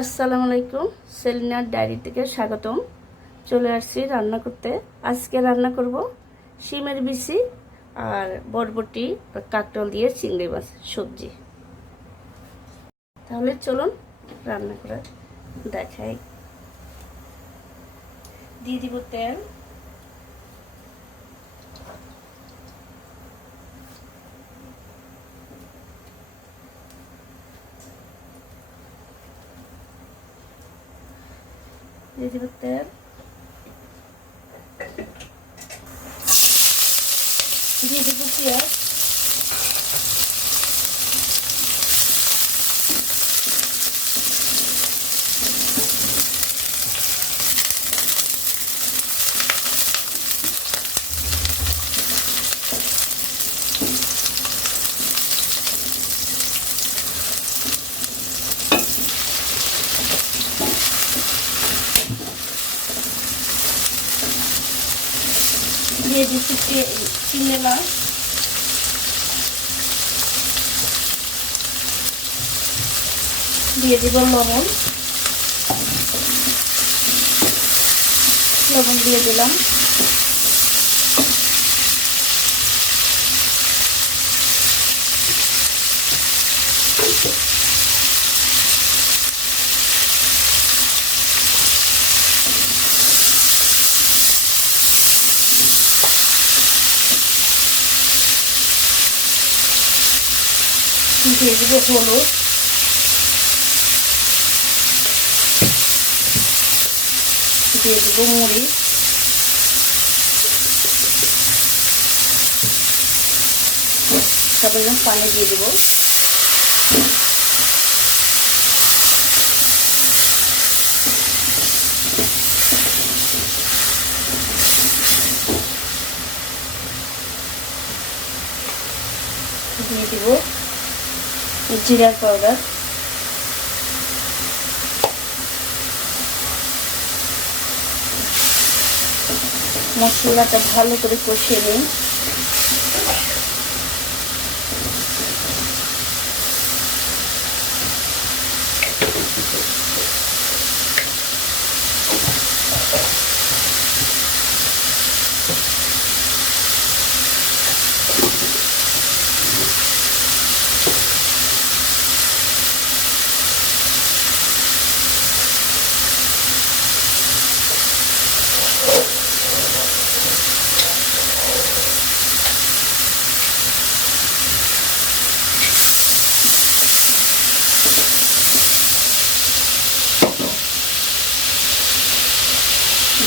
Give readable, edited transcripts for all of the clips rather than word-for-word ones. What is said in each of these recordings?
আসসালামু আলাইকুম। সেলিনার ডায়েরি থেকে স্বাগতম। চলে আসছি রান্না করতে। আজকে রান্না করব শিমের বিচি আর বরবটি আর কাঁকরোল দিয়ে চিংড়ি মাছ সবজি। তাহলে চলুন রান্না করে দেখাই। দিয়ে দিব তেল, দিয়ে দিব তেল, দিয়ে দিব পেঁয়াজ, দিয়ে দিচ্ছি চিংড়ি মাছ, দিয়ে দিব লবণ দিয়ে দিলাম, দিয়ে দিব হলুদ, দিয়ে দিব মরিচ, সাথে পানি দিয়ে দিব, দিয়ে দিব জিরার পাউডার, মশলাটা ভালো করে কষিয়ে নিই।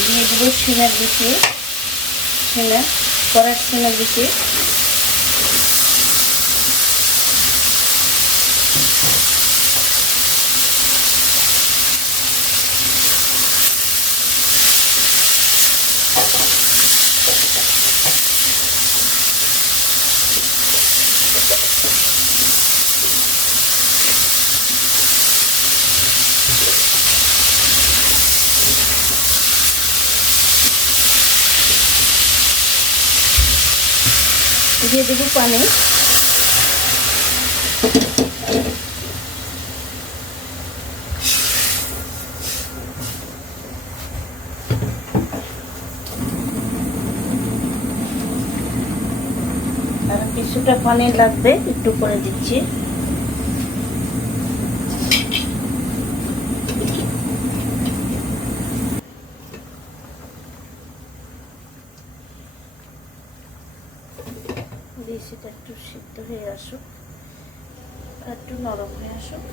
দিয়ে দিব শিমের বিচি, কড়ার শিমের বিচি, দিয়ে দেবো পানি, আর কিছুটা পানি লাগবে, একটু করে দিচ্ছি। সেটা একটু সিদ্ধ হয়ে আসুক, একটু নরম হয়ে আসুক।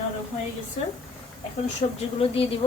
নরম হয়ে গেছে, এখন সবজিগুলো দিয়ে দিব।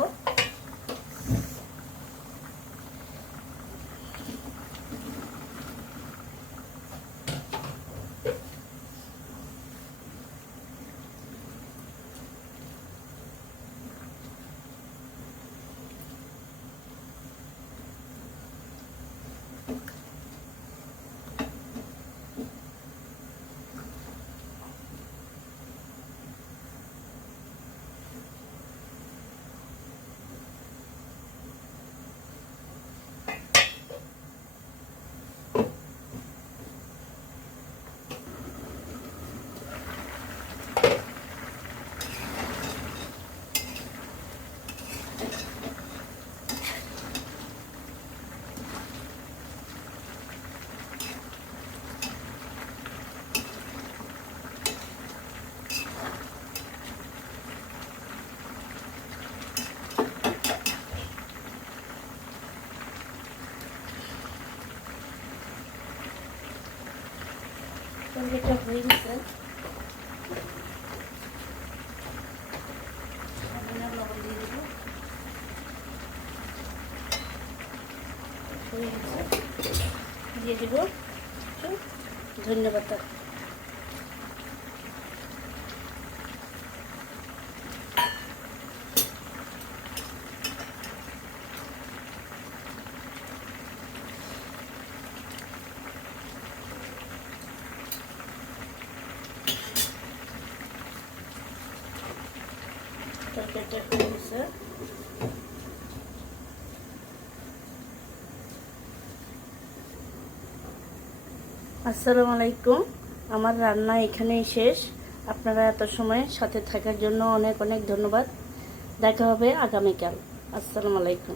তরকারিটা হয়ে গেছে। লবণ দিয়ে দেবো। হয়ে গেছে, দিয়ে দেবো ধন্যবাদ। তরকারিটা হয়ে গেছে। আসসালামু আলাইকুম, আমার রান্না এখানেই শেষ। আপনারা এত সময় সাথে থাকার জন্য অনেক অনেক ধন্যবাদ। দেখা হবে আগামীকাল। আসসালামু আলাইকুম।